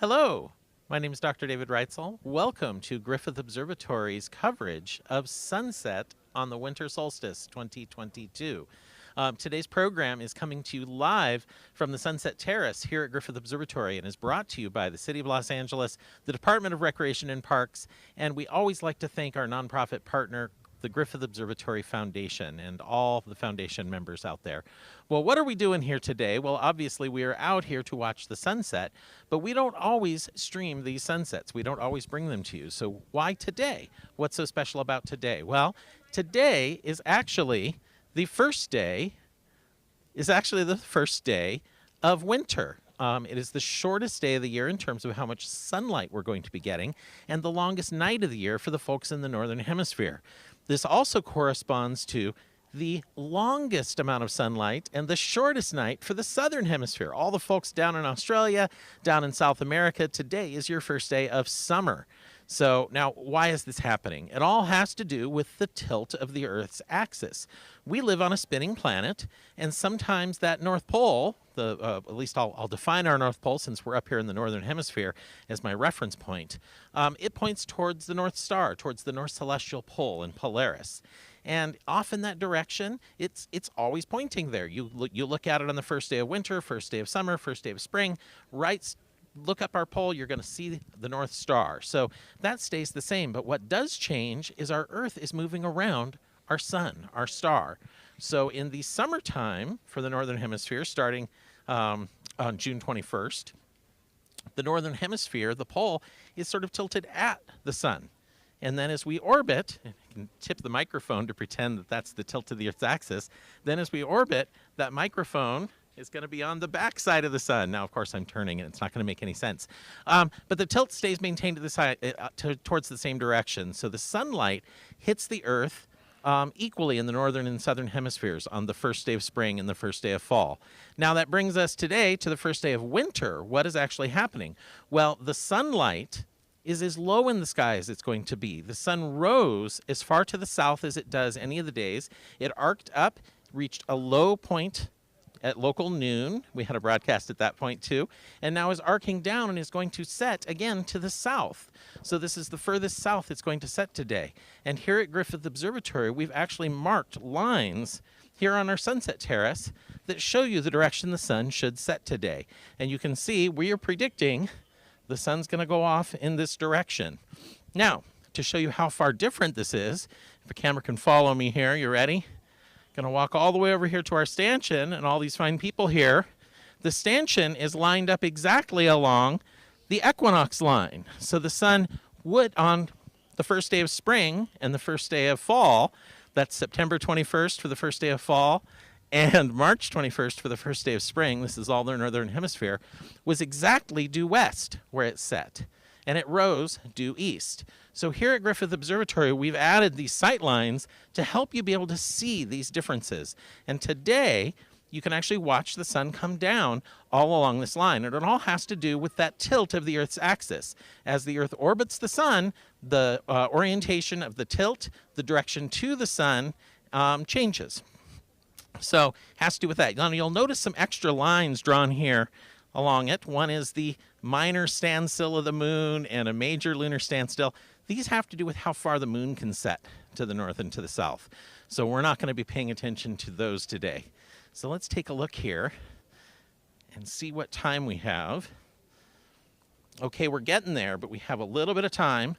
Hello, my name is Dr. David Reitzel. Welcome to Griffith Observatory's coverage of sunset on the winter solstice 2022. Today's program is coming to you live from the Sunset Terrace here at Griffith Observatory and is brought to you by the City of Los Angeles, the Department of Recreation and Parks, and we always like to thank our nonprofit partner, the Griffith Observatory Foundation, and all the foundation members out there. Well, what are we doing here today? Well, obviously we are out here to watch the sunset, but we don't always stream these sunsets. We don't always bring them to you. So why today? What's so special about today? Well, today is actually the first day of winter. It is the shortest day of the year in terms of how much sunlight we're going to be getting, and the longest night of the year for the folks in the Northern Hemisphere. This also corresponds to the longest amount of sunlight and the shortest night for the Southern Hemisphere. All the folks down in Australia, down in South America, today is your first day of summer. So now, why is this happening? It all has to do with the tilt of the Earth's axis. We live on a spinning planet, and sometimes that North Pole, at least I'll define our North Pole since we're up here in the Northern Hemisphere as my reference point, it points towards the North Star, towards the North Celestial Pole in Polaris. And off in that direction, it's always pointing there. You look at it on the first day of winter, first day of summer, first day of spring, look up our pole, you're going to see the North Star. So that stays the same. But what does change is our Earth is moving around our sun, our star. So in the summertime for the Northern Hemisphere, starting on June 21st, the Northern Hemisphere, the pole, is sort of tilted at the sun. And then as we orbit, and you can tip the microphone to pretend that that's the tilt of the Earth's axis, then as we orbit, that microphone is going to be on the back side of the sun. Now, of course, I'm turning, and it's not going to make any sense. But the tilt stays maintained to the side, towards the same direction. So the sunlight hits the Earth equally in the northern and southern hemispheres on the first day of spring and the first day of fall. Now, that brings us today to the first day of winter. What is actually happening? Well, the sunlight is as low in the sky as it's going to be. The sun rose as far to the south as it does any of the days. It arced up, reached a low point at local noon. We had a broadcast at that point too, and now is arcing down and is going to set again to the south. So this is the furthest south it's going to set today. And here at Griffith Observatory, we've actually marked lines here on our sunset terrace that show you the direction the sun should set today. And you can see we are predicting the sun's going to go off in this direction. Now, to show you how far different this is, if the camera can follow me here, you ready? Going to walk all the way over here to our stanchion and all these fine people here. The stanchion is lined up exactly along the equinox line. So the sun would, on the first day of spring and the first day of fall, that's September 21st for the first day of fall, and March 21st for the first day of spring, this is all the northern hemisphere, was exactly due west where it set. And it rose due east. So here at Griffith Observatory, we've added these sight lines to help you be able to see these differences. And today, you can actually watch the sun come down all along this line. And it all has to do with that tilt of the Earth's axis. As the Earth orbits the sun, the orientation of the tilt, the direction to the sun, changes. So has to do with that. Now, you'll notice some extra lines drawn here along it. One is the minor standstill of the moon and a major lunar standstill. These have to do with how far the moon can set to the north and to the south. So we're not going to be paying attention to those today. So let's take a look here and see what time we have. Okay, we're getting there, but we have a little bit of time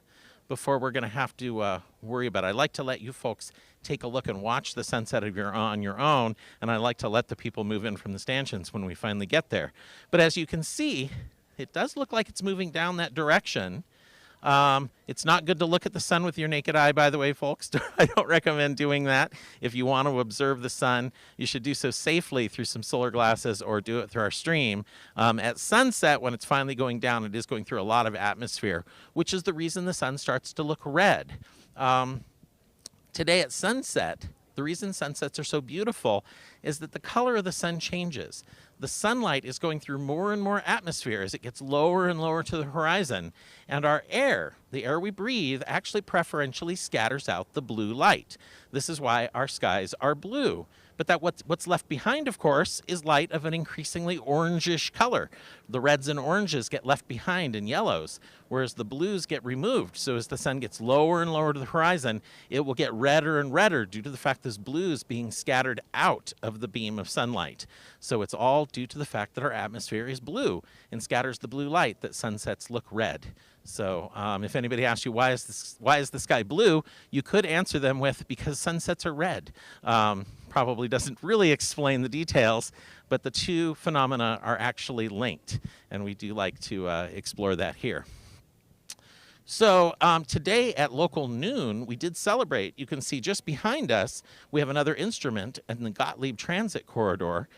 before we're going to have to worry about it. I'd like to let you folks take a look and watch the sunset on your own, and I like to let the people move in from the stanchions when we finally get there. But as you can see, it does look like it's moving down that direction. It's not good to look at the sun with your naked eye, by the way, folks. I don't recommend doing that. If you want to observe the sun, you should do so safely through some solar glasses or do it through our stream. At sunset, when it's finally going down, it is going through a lot of atmosphere, which is the reason the sun starts to look red. Today at sunset, the reason sunsets are so beautiful is that the color of the sun changes. The sunlight is going through more and more atmosphere as it gets lower and lower to the horizon. And our air, the air we breathe, actually preferentially scatters out the blue light. This is why our skies are blue. But that what's left behind, of course, is light of an increasingly orangish color. The reds and oranges get left behind in yellows, whereas the blues get removed. So as the sun gets lower and lower to the horizon, it will get redder and redder due to the fact this blue is being scattered out of the beam of sunlight. So it's all due to the fact that our atmosphere is blue and scatters the blue light that sunsets look red. So if anybody asks you why is the sky blue, you could answer them with because sunsets are red. Probably doesn't really explain the details, but the two phenomena are actually linked, and we do like to explore that here. So today at local noon, we did celebrate. You can see just behind us, we have another instrument in the Gottlieb Transit Corridor.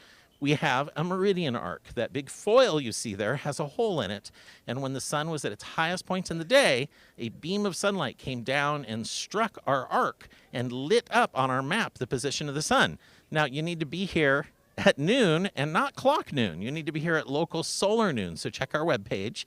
We have a meridian arc. That big foil you see there has a hole in it. And when the sun was at its highest point in the day, a beam of sunlight came down and struck our arc and lit up on our map the position of the sun. Now, you need to be here at noon and not clock noon. You need to be here at local solar noon. So check our webpage.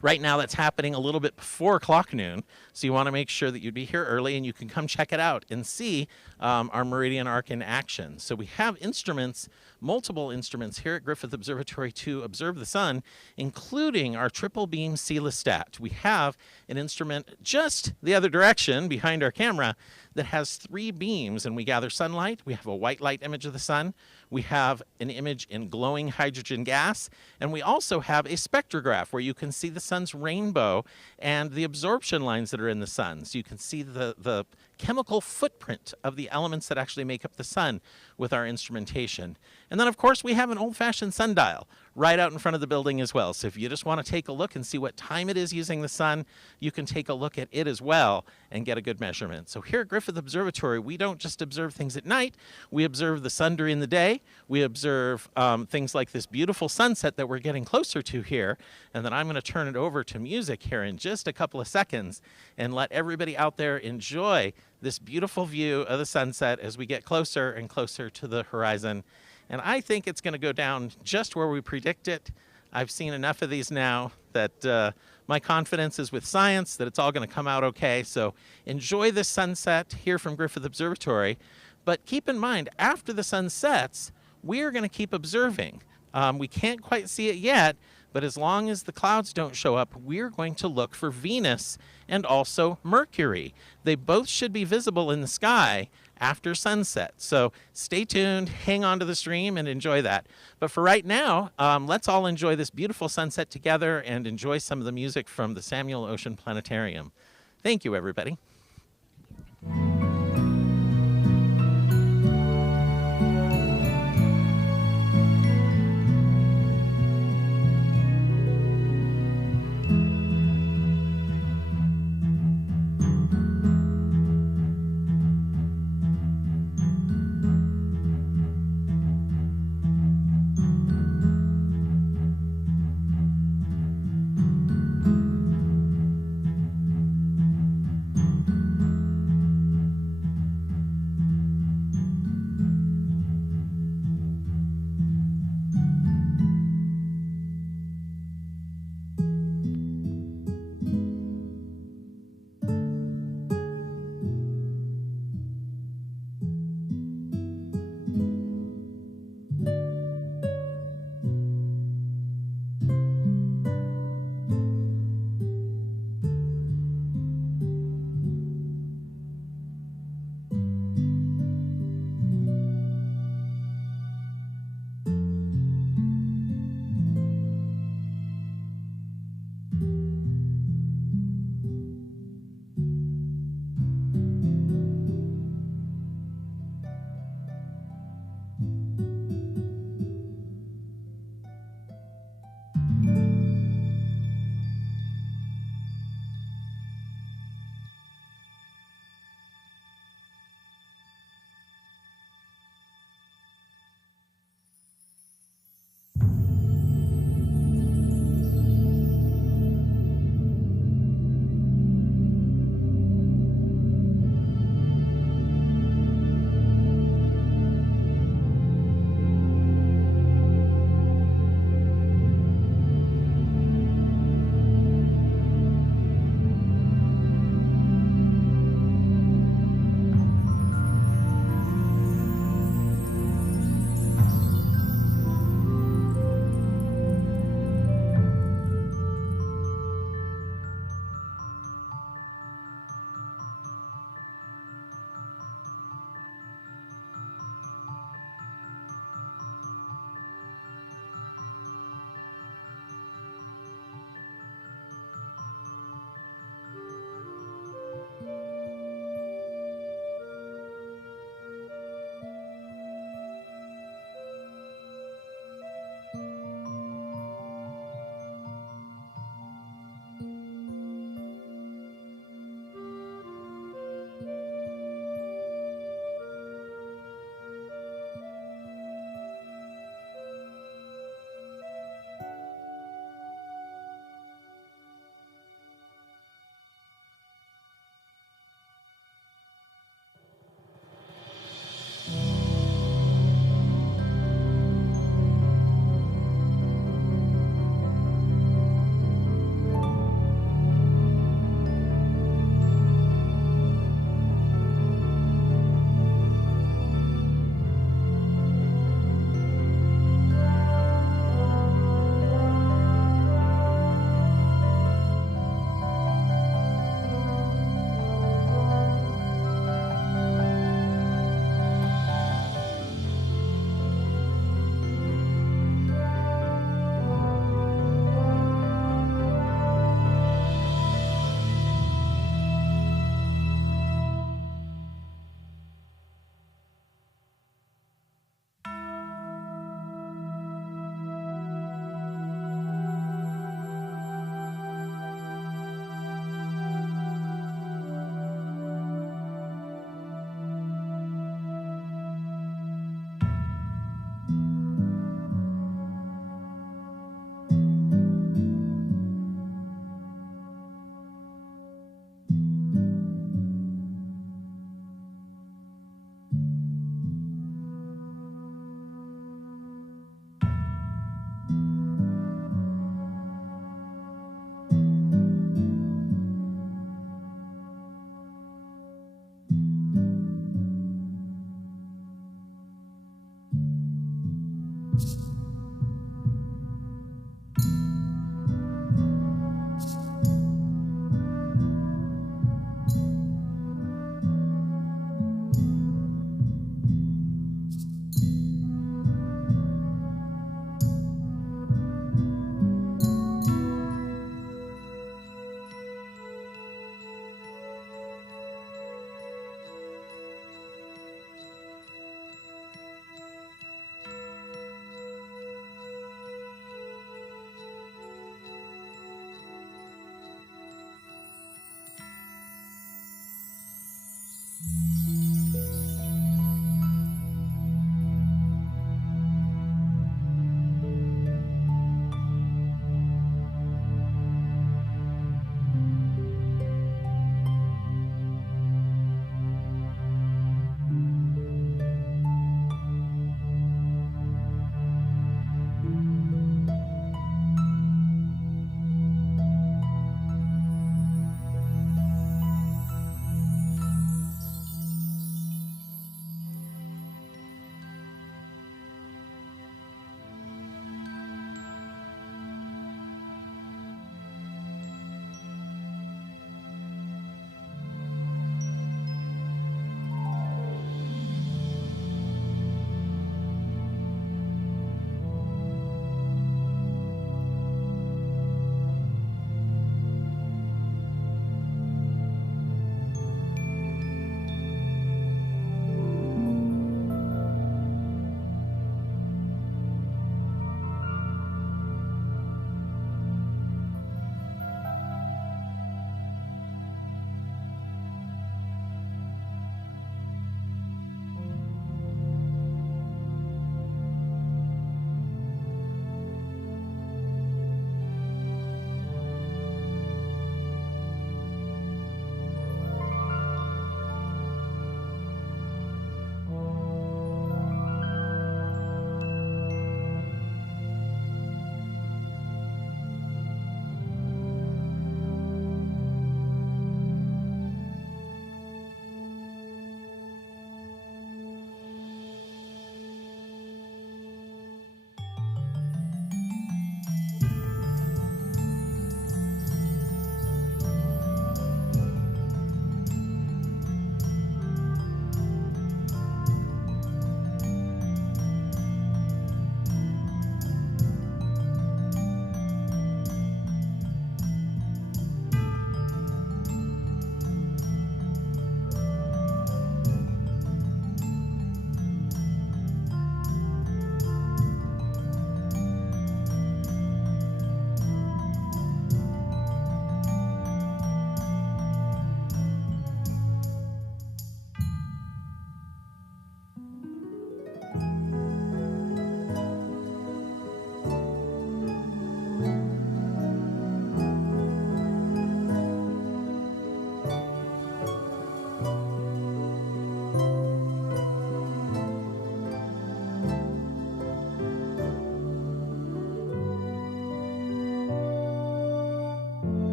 Right now, that's happening a little bit before clock noon, so you want to make sure that you'd be here early, and you can come check it out and see our meridian arc in action. So we have instruments, multiple instruments here at Griffith Observatory to observe the sun, including our triple beam celestat. We have an instrument just the other direction behind our camera that has 3 beams, and we gather sunlight. We have a white light image of the sun. We have an image in glowing hydrogen gas, and we also have a spectrograph where you can see the sun's rainbow and the absorption lines that are in the sun. So you can see the chemical footprint of the elements that actually make up the sun with our instrumentation. And then, of course, we have an old-fashioned sundial right out in front of the building as well. So if you just want to take a look and see what time it is using the sun, you can take a look at it as well and get a good measurement. So here at Griffith Observatory, we don't just observe things at night. We observe the sun during the day. We observe things like this beautiful sunset that we're getting closer to here. And then I'm going to turn it over to music here in just a couple of seconds and let everybody out there enjoy this beautiful view of the sunset as we get closer and closer to the horizon. And I think it's going to go down just where we predict it. I've seen enough of these now that my confidence is with science that it's all going to come out okay. So enjoy this sunset here from Griffith Observatory. But keep in mind, after the sun sets, we're going to keep observing. We can't quite see it yet, but as long as the clouds don't show up, we're going to look for Venus and also Mercury. They both should be visible in the sky after sunset. So stay tuned, hang on to the stream, and enjoy that. But for right now, let's all enjoy this beautiful sunset together and enjoy some of the music from the Samuel Ocean Planetarium. Thank you, everybody.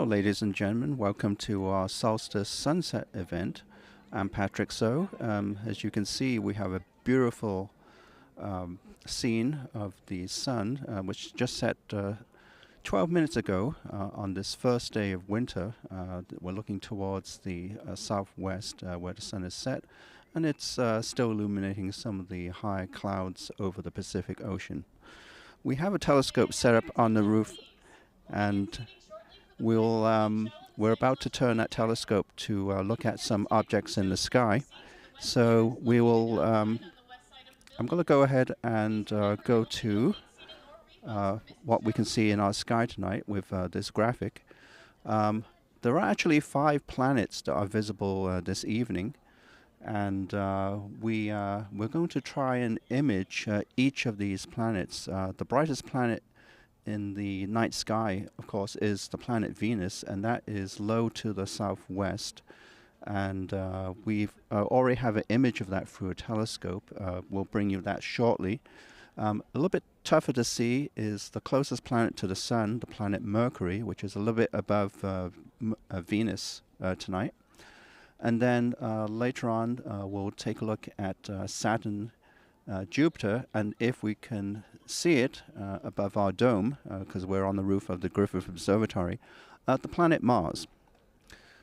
Hello, ladies and gentlemen. Welcome to our Solstice Sunset event. I'm Patrick So. As you can see, we have a beautiful scene of the sun, which just set 12 minutes ago on this first day of winter. We're looking towards the southwest where the sun is set, and it's still illuminating some of the high clouds over the Pacific Ocean. We have a telescope set up on the roof, and we're about to turn that telescope to look at some objects in the sky. So we will. I'm going to go ahead and go to what we can see in our sky tonight with this graphic. There are actually 5 planets that are visible this evening, and we're going to try and image each of these planets. The brightest planet in the night sky, of course, is the planet Venus, and that is low to the southwest. And we already have an image of that through a telescope. We'll bring you that shortly. A little bit tougher to see is the closest planet to the sun, the planet Mercury, which is a little bit above Venus tonight. And then later on, we'll take a look at Saturn, Jupiter, and if we can see it above our dome, because we're on the roof of the Griffith Observatory, the planet Mars.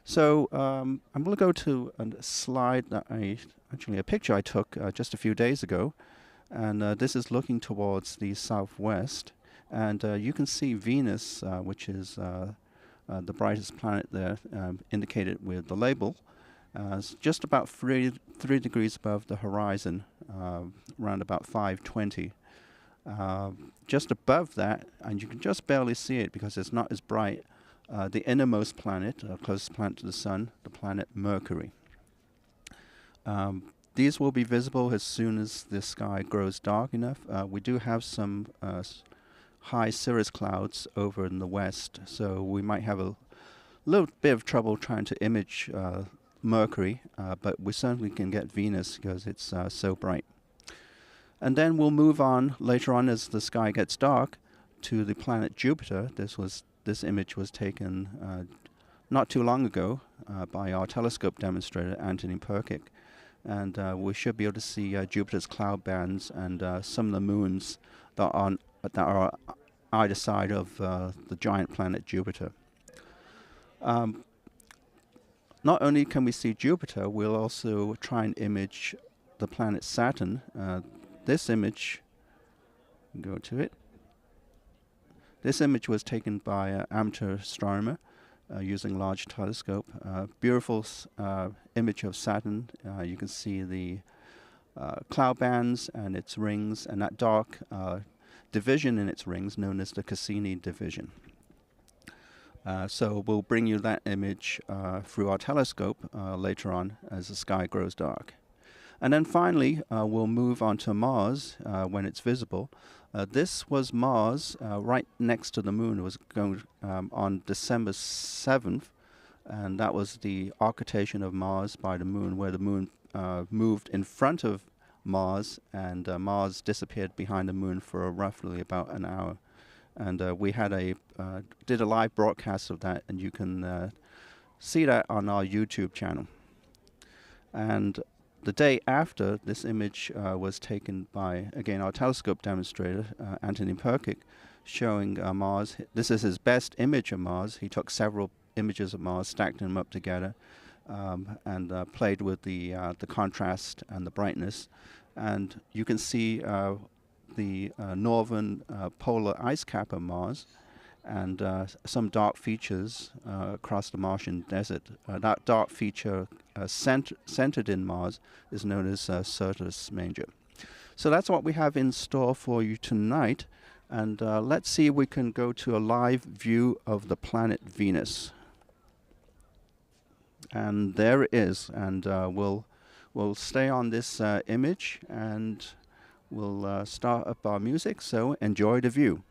So I'm going to go to a slide that a picture I took just a few days ago, and this is looking towards the southwest, and you can see Venus, which is the brightest planet there, indicated with the label. It's just about 3 degrees above the horizon, around about 520. Just above that, and you can just barely see it because it's not as bright, the innermost planet, closest planet to the sun, the planet Mercury. These will be visible as soon as the sky grows dark enough. We do have some high cirrus clouds over in the west, so we might have a little bit of trouble trying to image Mercury, but we certainly can get Venus because it's so bright. And then we'll move on later on as the sky gets dark to the planet Jupiter. This image was taken not too long ago by our telescope demonstrator, Anthony Perkic. And we should be able to see Jupiter's cloud bands and some of the moons that are either side of the giant planet Jupiter. Not only can we see Jupiter, we'll also try and image the planet Saturn. This image, go to it. This image was taken by an amateur astronomer using large telescope. Beautiful image of Saturn. You can see the cloud bands and its rings, and that dark division in its rings known as the Cassini division. So we'll bring you that image through our telescope later on as the sky grows dark. And then finally, we'll move on to Mars when it's visible. This was Mars right next to the moon. It was going on December 7th, and that was the occultation of Mars by the moon, where the moon moved in front of Mars, and Mars disappeared behind the moon for roughly about an hour. And we had did a live broadcast of that, and you can see that on our YouTube channel. And the day after, this image was taken by, again, our telescope demonstrator, Anthony Perkic, showing Mars. This is his best image of Mars. He took several images of Mars, stacked them up together, and played with the contrast and the brightness. And you can see the northern polar ice cap of Mars, and some dark features across the Martian desert. That dark feature centered in Mars is known as Solstice Major. So that's what we have in store for you tonight, and let's see if we can go to a live view of the planet Venus. And there it is, and we'll stay on this image, and we'll start up our music, so enjoy the view.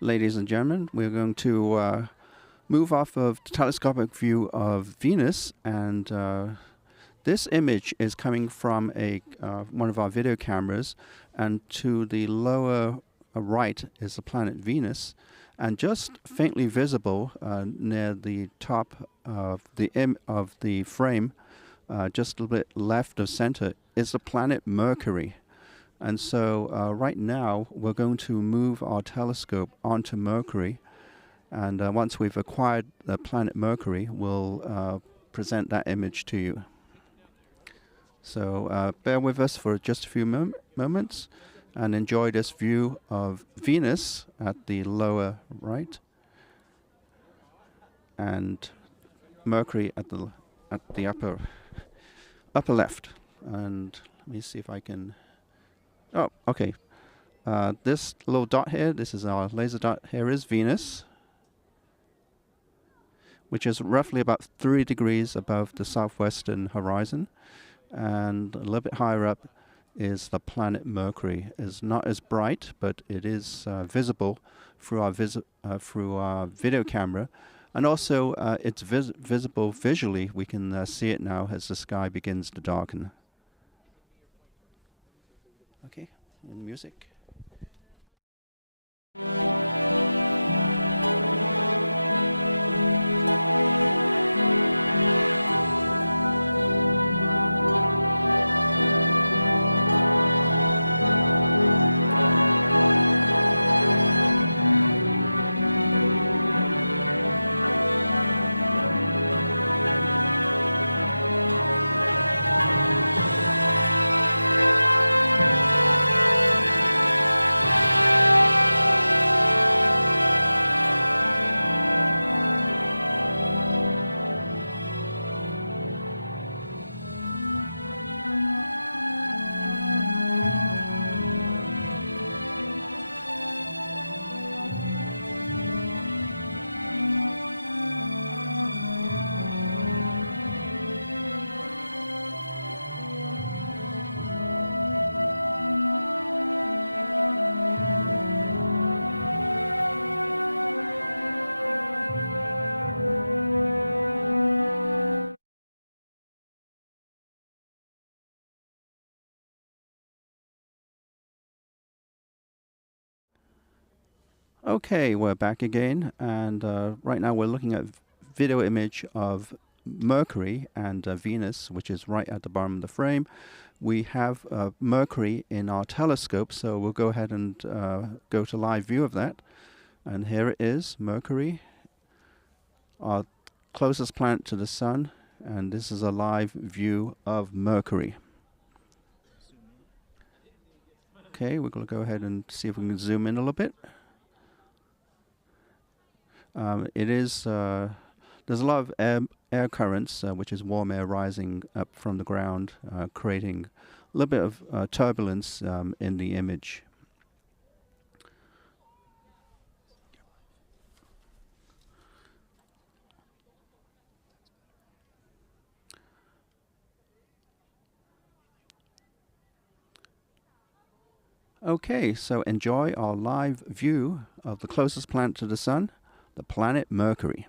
ladies and gentlemen, we're going to move off of the telescopic view of Venus, and this image is coming from one of our video cameras, and to the lower right is the planet Venus, and just faintly visible near the top of the frame, just a little bit left of center, is the planet Mercury. And so right now we're going to move our telescope onto Mercury, and once we've acquired the planet Mercury, we'll present that image to you. So bear with us for just a few moments and enjoy this view of Venus at the lower right and Mercury at the upper left. And let me see if I can. Oh, okay. This little dot here, this is our laser dot here, is Venus, which is roughly about 3 degrees above the southwestern horizon. And a little bit higher up is the planet Mercury. It's not as bright, but it is visible through our video camera. And also, it's visible visually. We can see it now as the sky begins to darken. Okay, and music. Okay, we're back again, and right now we're looking at video image of Mercury and Venus, which is right at the bottom of the frame. We have Mercury in our telescope, so we'll go ahead and go to live view of that. And here it is, Mercury, our closest planet to the Sun, and this is a live view of Mercury. Okay, we're going to go ahead and see if we can zoom in a little bit. It is, there's a lot of air currents, which is warm air rising up from the ground, creating a little bit of turbulence in the image. Okay, so enjoy our live view of the closest planet to the Sun, the planet Mercury.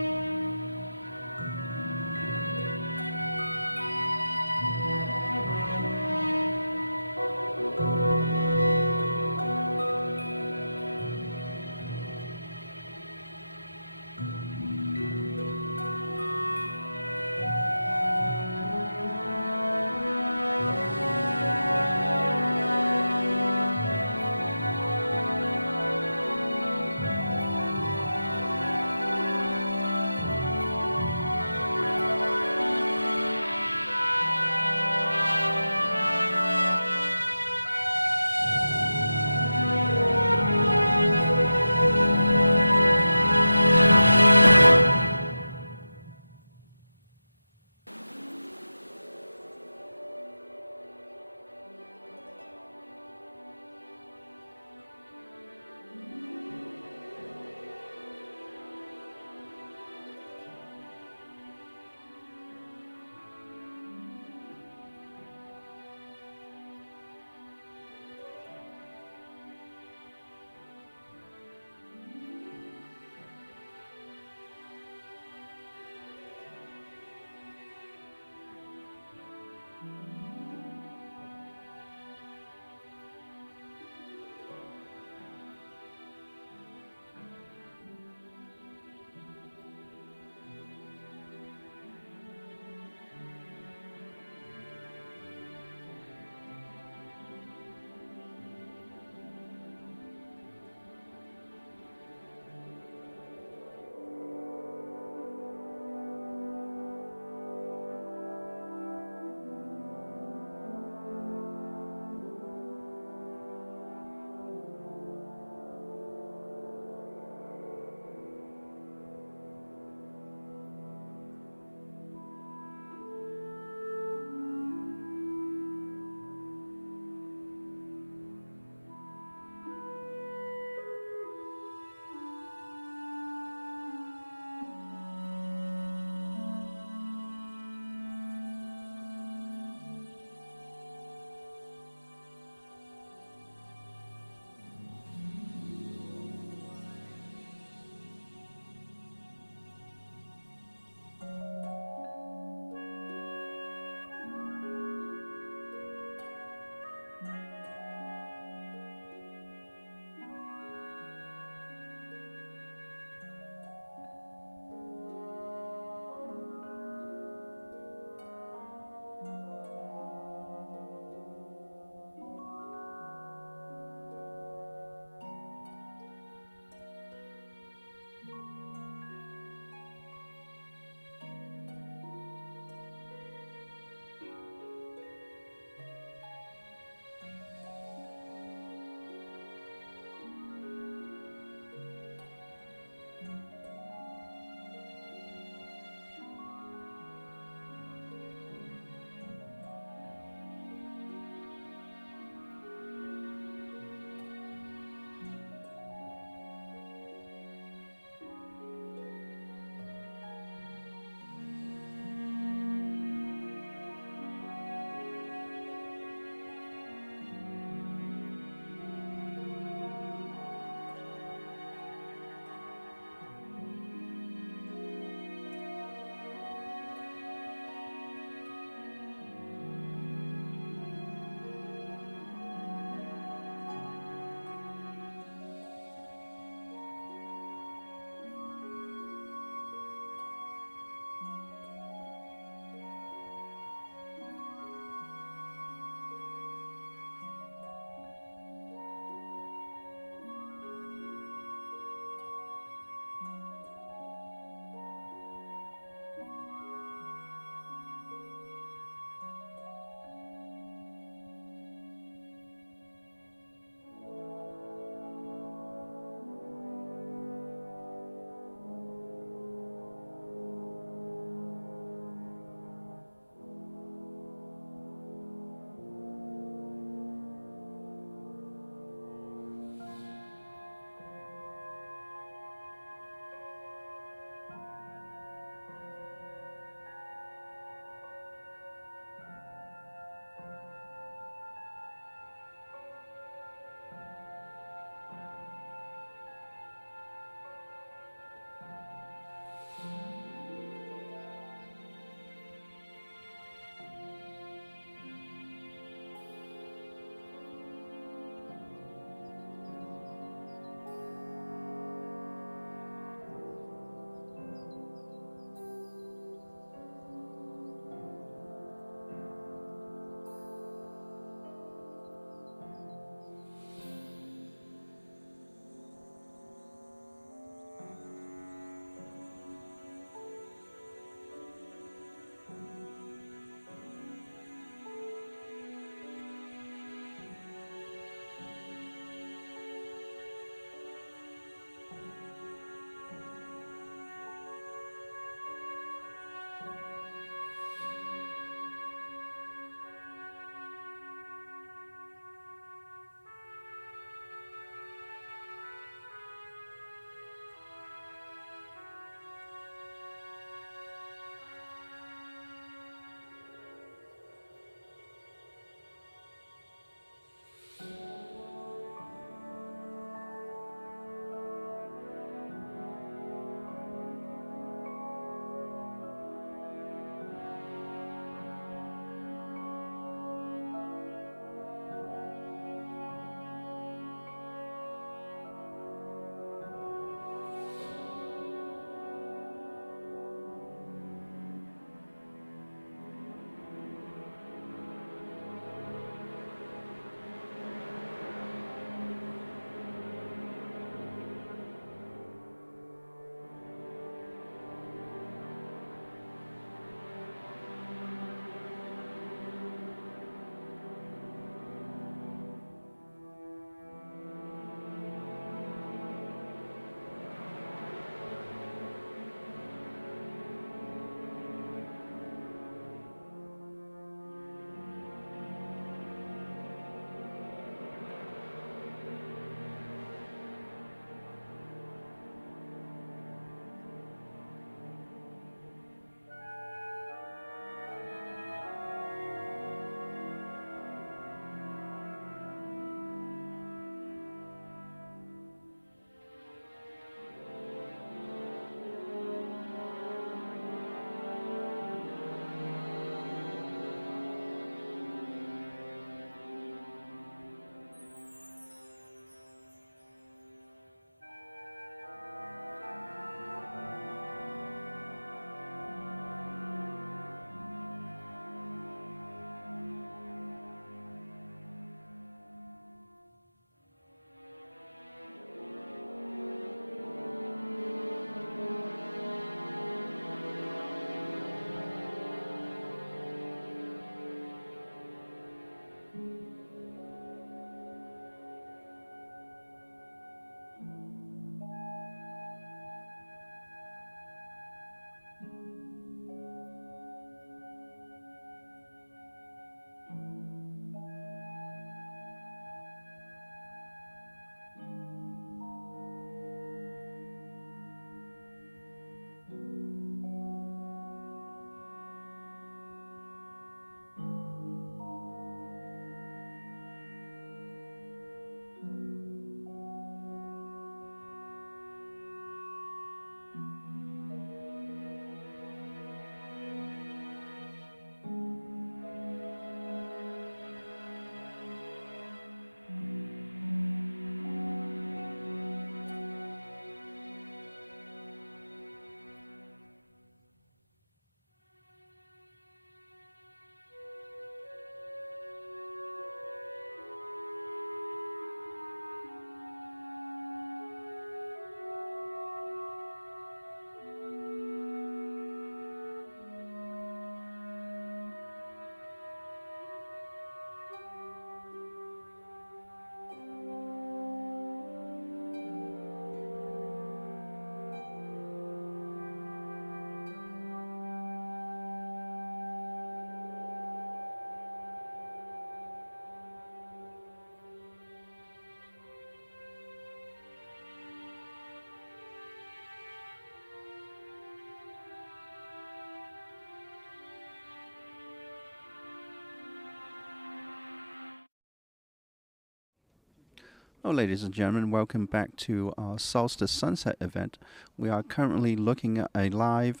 Oh, ladies and gentlemen, welcome back to our Solstice Sunset event. We are currently looking at a live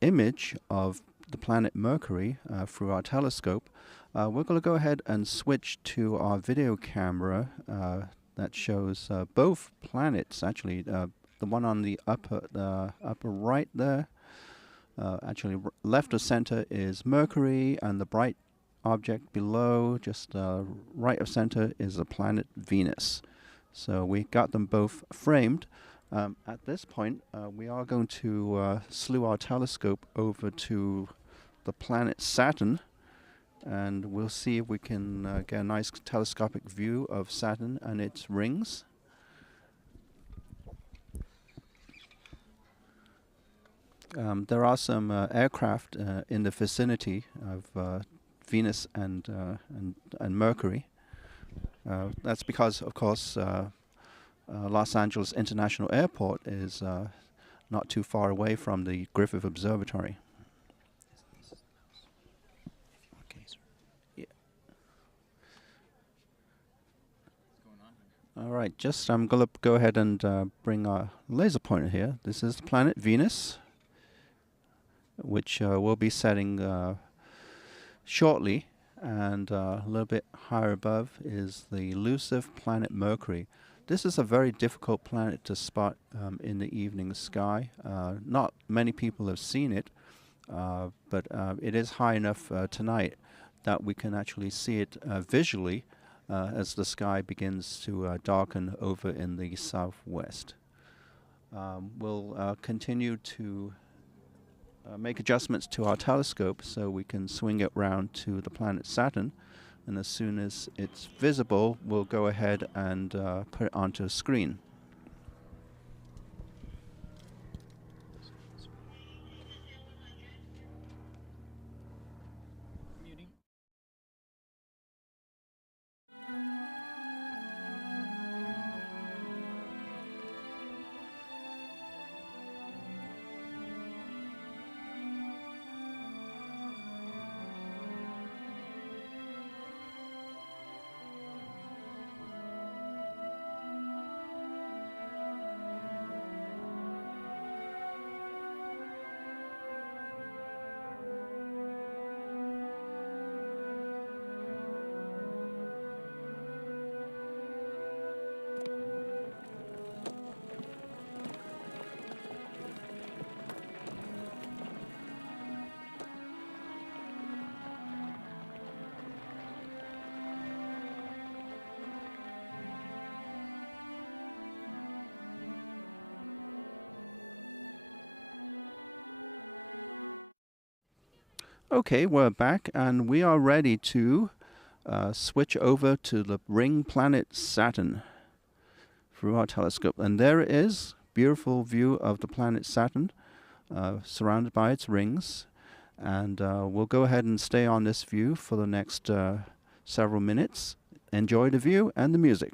image of the planet Mercury through our telescope. We're going to go ahead and switch to our video camera that shows both planets, actually. The one on the upper right there, actually left of center is Mercury, and the bright object below, just right of center, is the planet Venus. So we got them both framed. At this point, we are going to slew our telescope over to the planet Saturn, and we'll see if we can get a nice telescopic view of Saturn and its rings. There are some aircraft in the vicinity of Venus and Mercury. That's because, of course, Los Angeles International Airport is not too far away from the Griffith Observatory. Okay, sir. Yeah. All right, just I'm going to go ahead and bring our laser pointer here. This is the planet Venus, which we'll be setting shortly, and a little bit higher above is the elusive planet Mercury. This is a very difficult planet to spot in the evening sky. Not many people have seen it, but it is high enough tonight that we can actually see it visually as the sky begins to darken over in the southwest. We'll continue to make adjustments to our telescope so we can swing it round to the planet Saturn, and as soon as it's visible, we'll go ahead and put it onto a screen. Okay, we're back, and we are ready to switch over to the ring planet Saturn through our telescope. And there it is, beautiful view of the planet Saturn, surrounded by its rings. And we'll go ahead and stay on this view for the next several minutes. Enjoy the view and the music.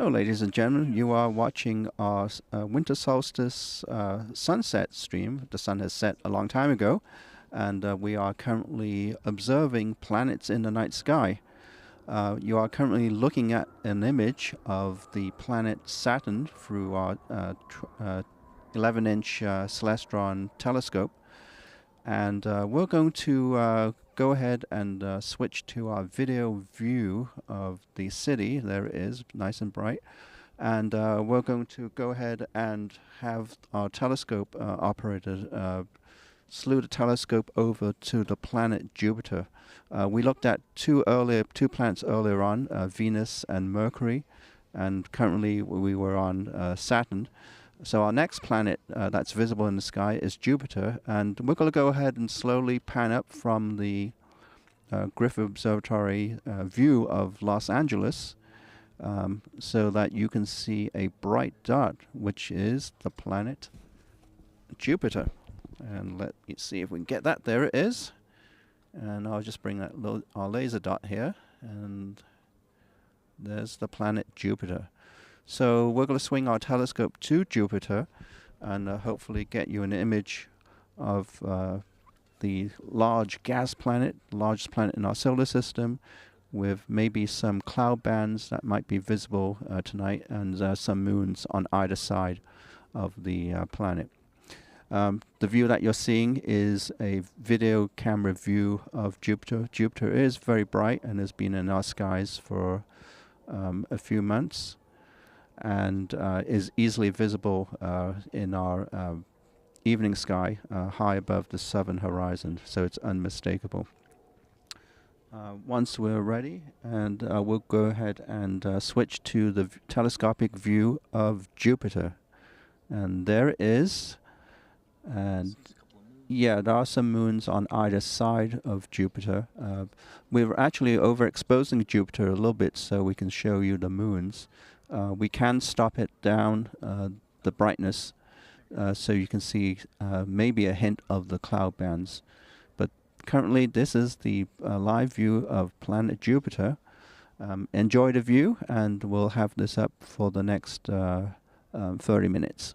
So, ladies and gentlemen, you are watching our winter solstice sunset stream. The sun has set a long time ago, and we are currently observing planets in the night sky. You are currently looking at an image of the planet Saturn through our 11-inch Celestron telescope. And we're going to go ahead and switch to our video view of the city. There it is, nice and bright. And we're going to go ahead and have our telescope operator slew the telescope over to the planet Jupiter. We looked at two planets earlier on, Venus and Mercury, and currently we were on Saturn. So our next planet that's visible in the sky is Jupiter, and we're going to go ahead and slowly pan up from the Griffith Observatory view of Los Angeles so that you can see a bright dot, which is the planet Jupiter. And let me see if we can get that. There it is. And I'll just bring that our laser dot here, and there's the planet Jupiter. So we're going to swing our telescope to Jupiter and hopefully get you an image of the large gas planet, largest planet in our solar system, with maybe some cloud bands that might be visible tonight, and some moons on either side of the planet. The view that you're seeing is a video camera view of Jupiter. Jupiter is very bright and has been in our skies for a few months, and is easily visible in our evening sky high above the southern horizon, so it's unmistakable. Once we're ready, and we'll go ahead and switch to the telescopic view of Jupiter. And there it is. And yeah, there are some moons on either side of Jupiter. We're actually overexposing Jupiter a little bit so we can show you the moons. We can stop it down, the brightness, so you can see maybe a hint of the cloud bands. But currently this is the live view of planet Jupiter. Enjoy the view, and we'll have this up for the next 30 minutes.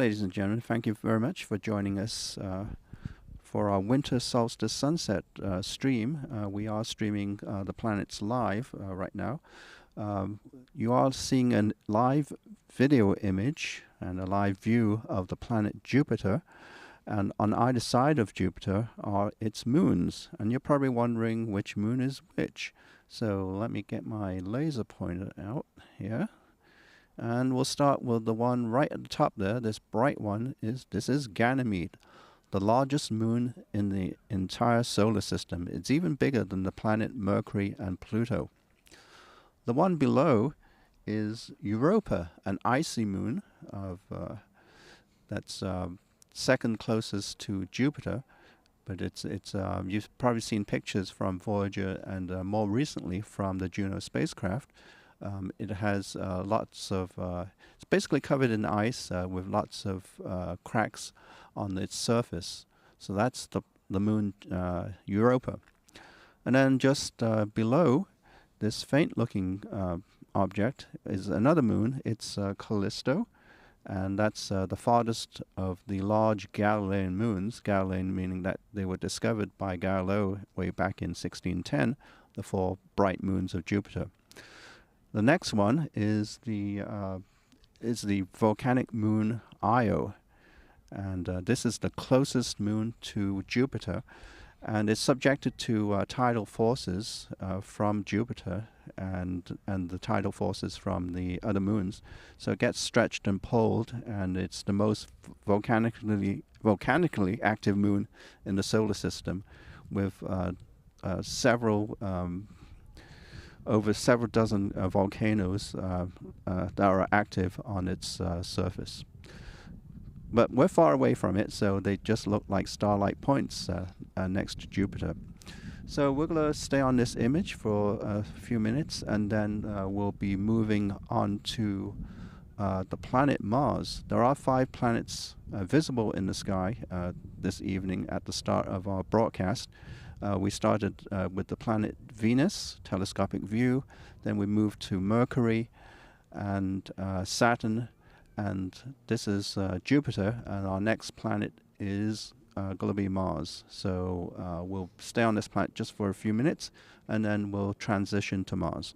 ladies and gentlemen, thank you very much for joining us for our winter solstice sunset stream. We are streaming the planets live right now. You are seeing a live video image and a live view of the planet Jupiter. And on either side of Jupiter are its moons. And you're probably wondering which moon is which. So let me get my laser pointer out here. And we'll start with the one right at the top there. This bright one this is Ganymede, the largest moon in the entire solar system. It's even bigger than the planet Mercury and Pluto. The one below is Europa, an icy moon that's second closest to Jupiter. But it's you've probably seen pictures from Voyager and more recently from the Juno spacecraft. It has lots of, it's basically covered in ice with lots of cracks on its surface. So that's the moon Europa. And then just below this faint-looking object is another moon. It's Callisto, and that's the farthest of the large Galilean moons. Galilean meaning that they were discovered by Galileo way back in 1610, the 4 bright moons of Jupiter. The next one is the volcanic moon Io, and this is the closest moon to Jupiter, and it's subjected to tidal forces from Jupiter and the tidal forces from the other moons. So it gets stretched and pulled, and it's the most volcanically active moon in the solar system, with over several dozen volcanoes that are active on its surface. But we're far away from it, so they just look like starlight points next to Jupiter. So we're going to stay on this image for a few minutes, and then we'll be moving on to the planet Mars. There are 5 planets visible in the sky this evening at the start of our broadcast. We started with the planet Venus, telescopic view. Then we moved to Mercury and Saturn, and this is Jupiter. And our next planet is going to be Mars. So we'll stay on this planet just for a few minutes, and then we'll transition to Mars.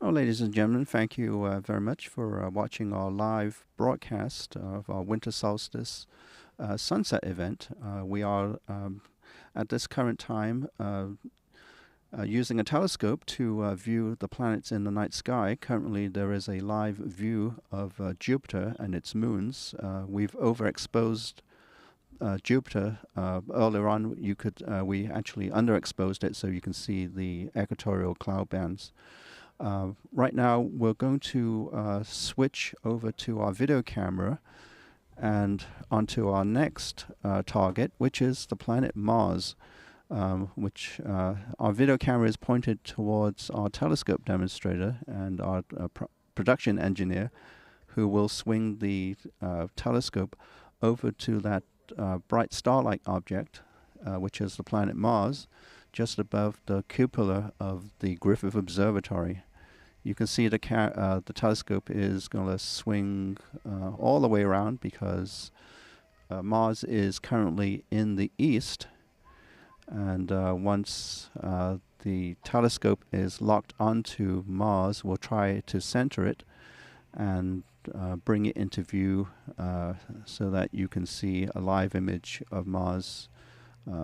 Oh, ladies and gentlemen, thank you very much for watching our live broadcast of our winter solstice sunset event. We are at this current time using a telescope to view the planets in the night sky. Currently, there is a live view of Jupiter and its moons. We've overexposed Jupiter. Earlier on, we actually underexposed it, so you can see the equatorial cloud bands. Right now, we're going to switch over to our video camera and onto our next target, which is the planet Mars, which our video camera is pointed towards our telescope demonstrator and our production engineer, who will swing the telescope over to that bright star-like object, which is the planet Mars, just above the cupola of the Griffith Observatory. You can see the telescope is going to swing all the way around because Mars is currently in the east, and once the telescope is locked onto Mars, we'll try to center it and bring it into view so that you can see a live image of Mars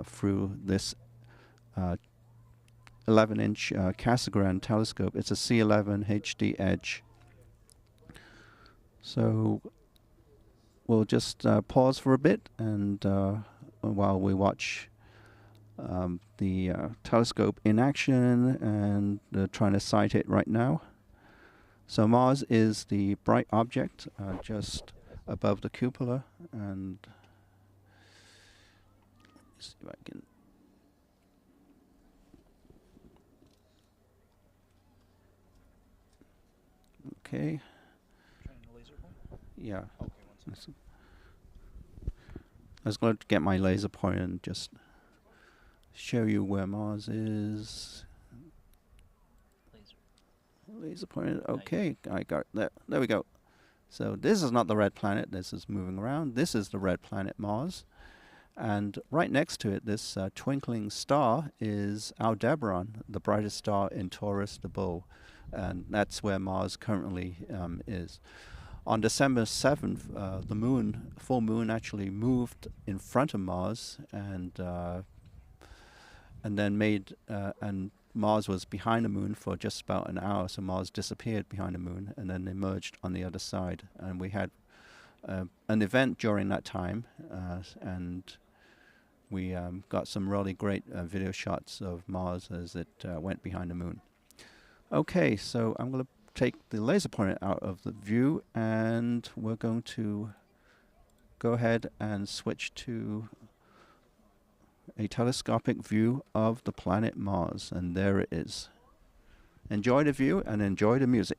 through this 11-inch Cassegrain telescope. It's a C11 HD Edge. So we'll just pause for a bit, and while we watch the telescope in action and trying to sight it right now. So Mars is the bright object just above the cupola, and let's see if I can. Okay. Trying the laser point? Yeah. Okay, one second. I was going to get my laser pointer and just show you where Mars is. Laser pointer. Okay, I got it. There we go. So this is not the red planet. This is moving around. This is the red planet Mars. And right next to it, this twinkling star is Aldebaran, the brightest star in Taurus, the bull. And that's where Mars currently is. On December 7th, the full moon actually moved in front of Mars, and then Mars was behind the moon for just about an hour, so Mars disappeared behind the moon and then emerged on the other side. And we had an event during that time, and we got some really great video shots of Mars as it went behind the moon. Okay, so I'm going to take the laser pointer out of the view, and we're going to go ahead and switch to a telescopic view of the planet Mars, and there it is. Enjoy the view and enjoy the music.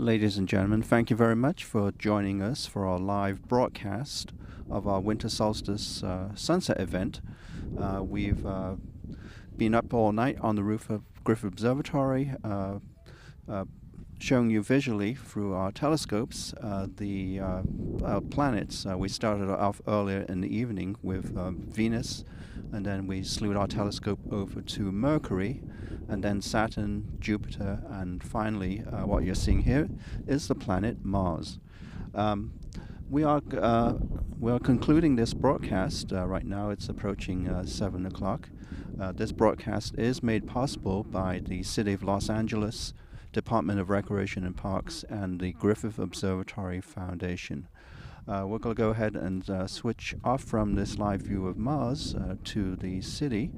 Ladies and gentlemen, thank you very much for joining us for our live broadcast of our winter solstice sunset event. We've been up all night on the roof of Griffith Observatory, showing you visually through our telescopes the planets. We started off earlier in the evening with Venus, and then we slewed our telescope over to Mercury, and then Saturn, Jupiter, and finally what you're seeing here is the planet Mars. We are concluding this broadcast right now. It's approaching 7 o'clock. This broadcast is made possible by the City of Los Angeles, Department of Recreation and Parks, and the Griffith Observatory Foundation. We're going to go ahead and switch off from this live view of Mars to the city.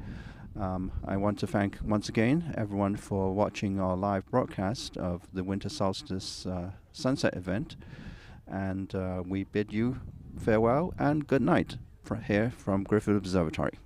I want to thank once again everyone for watching our live broadcast of the winter solstice sunset event, and we bid you farewell and good night here from Griffith Observatory.